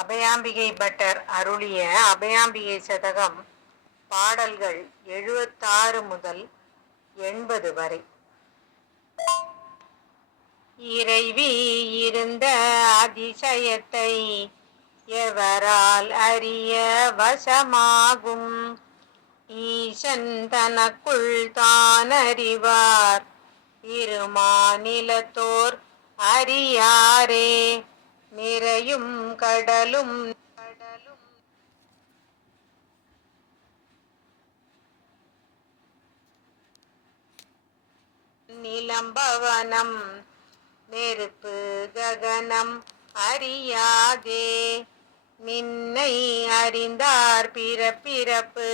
Abhayambigai butter அருளிய அபயாம்பிகை சதகம் பாடல்கள் எழுபத்தாறு முதல் எண்பது வரை. இறைவி இருந்த அதிசயத்தை எவரால் அறிய வசமாகும்? ஈசன் தனக்குள் தான் அறிவார் இருமாநிலத்தோர் அறியாரே? நிறையும் கடலும் கடலும் நிலம்பவனம் நெருப்பு ககனம் அறியாதே. நின்னை அறிந்தார் பிறப்பிறப்பு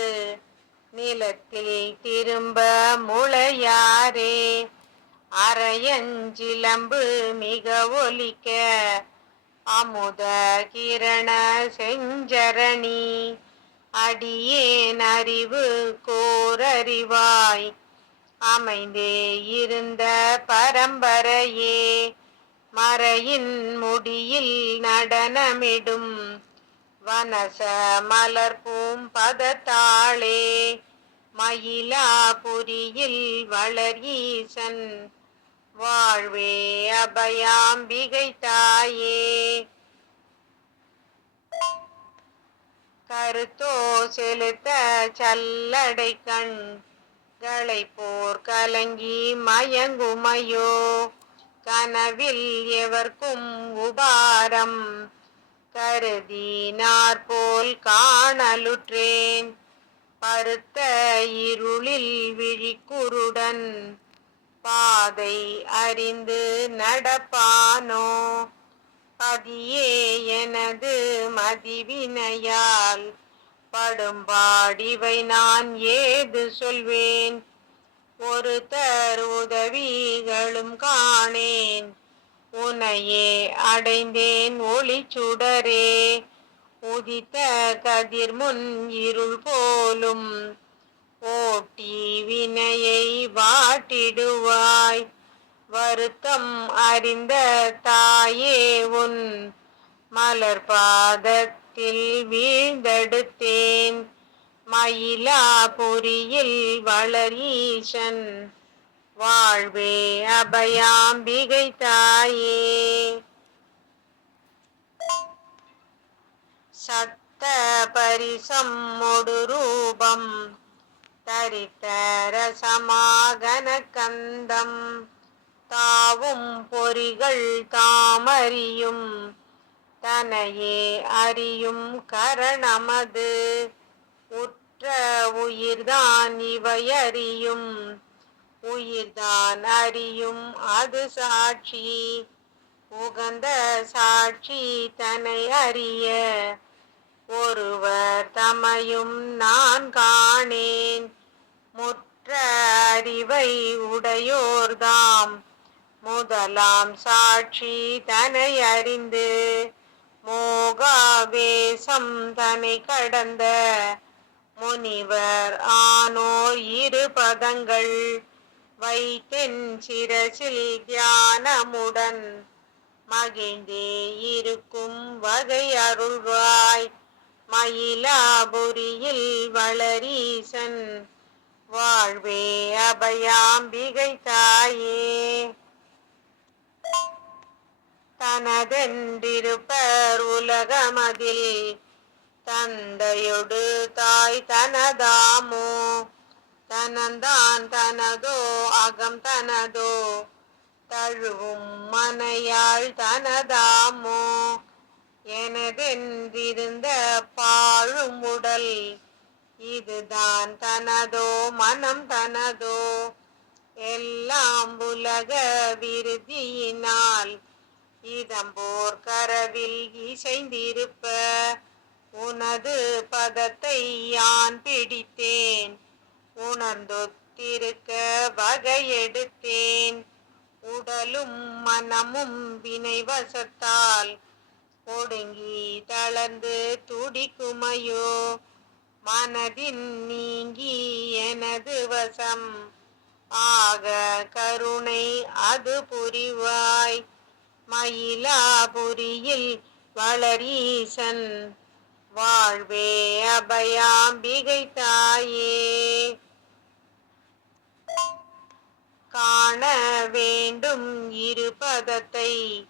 நிலத்தில் திரும்ப முளையாரே. அரையஞ்சிலம்பு மிக ஒலிக்க அமுத கிரண செஞ்சரணி. அடியேன் அறிவு கோரறிவாய். அமைந்தே இருந்த பரம்பரையே மறையின் முடியில் நடனமிடும். வனச மலர்பூம் பதத்தாளே மயிலாபுரியில் வளர் ஈசன். வாழ்வே அபயாம்பிகை தாயே செலுத்த சல்லடை கண்களை போர் கலங்கி மயங்குமையோ. கனவில் எவர்க்கும் உபாரம் கருதினார் போல் காணலுற்றேன். பருத்த இருளில் விழிக்குருடன் பாதை அறிந்து நடப்பானோ. பதியே எனது மதிவினையால் படும்பாடிவை நான் ஏது சொல்வேன்? ஒருத்தர் உதவிகளும் காணேன். உனையே அடைந்தேன் ஒளி சுடரே. உதித்த கதிர் முன் இருள் போலும். ஓட்டி வினையை வாட்டிடுவாய். வருத்தம் அறிந்த தாயே உன். மலர் பாதத்தில் வீழ்ந்தெடுத்தே. மயிலாபுரியில் வளர் ஈசன் வாழ்வே அபயாம்பிகை தாயே. சத்த பரிசம் மொடு ரூபம். தரித்த ரசமாகன கந்தம். தாவும் பொறிகள் தாமறியும். தனையே அறியும் கரணமது. உற்ற உயிர்தான் இவை அறியும். உயிர்தான் அறியும் அது சாட்சி. உகந்த சாட்சி தன்னை அறிய. ஒருவர் தமையும் நான் காணேன். முற்ற அறிவை உடையோர்தாம். முதலாம் சாட்சி தன்னை அறிந்து. மோகாவேசம் தனை கடந்த. முனிவர் ஆனோர் இரு பதங்கள் வைத்தென் சிரசில் தியானமுடன் மகிழ்ந்தே இருக்கும் வகை அருள்வாய் மயிலாபுரியில் வளரீசன். வாழ்வே அபயாம்பிகை தாயே. தனதென்றிருப்பர் உலகமதில் தந்தையொடு தாய் தனதாமோ? தனந்தான் தனதோ அகம் தனதோ? தழுவும் மனையாள் தனதாமோ? எனதென்றிருந்த பாழும் உடல் இதுதான் தனதோ மனம் தனதோ? எல்லாம் உலக விருதியினால் இதம்போர் கரவில் இசைந்திருப்ப உனது பதத்தை யான் பிடித்தேன்? உணர்ந்தொத்திருக்க வகையெடுத்தேன். உடலும் மனமும் வினைவசத்தால் ஒடுங்கி தளர்ந்து துடிக்குமையோ? மனதின் நீங்கி எனது வசம். ஆக கருணை அது புரிவாய். மயிலாபுரியில் வளரீசன் வாழ்வே அபயாம்பிகை தாயே காண வேண்டும் இருபதத்தை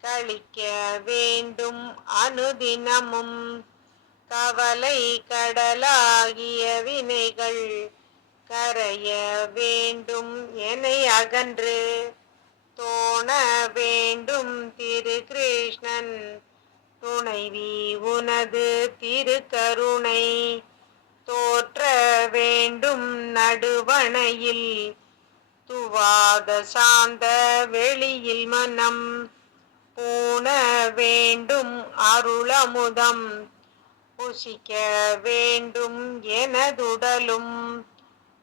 கழிக்க வேண்டும் அனுதினமும். கவலை கடலாகிய வினைகள் கரைய வேண்டும் என அகன்று. தோண வேண்டும் திரு கிருஷ்ணன் துணைவி உனது திருக்கருணை. தோற்ற வேண்டும் நடுவணையில். துவாத சாந்த வெளியில் மனம். பூண வேண்டும் அருளமுதம். புசிக்க வேண்டும் எனதுடலும்.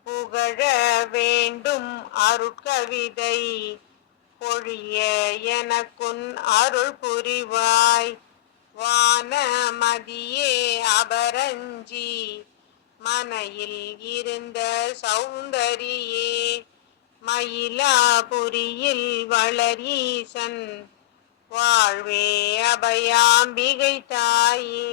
புகழ வேண்டும் அருட்கவிதை. பொழிய எனக்குன் அருள் புரிவாய். வானமதியே அபரஞ்சி மனையில் இருந்த சௌந்தரியே மயிலாபுரியில் வளரீசன் வாழ்வே அபயாம்பிகை தாயே.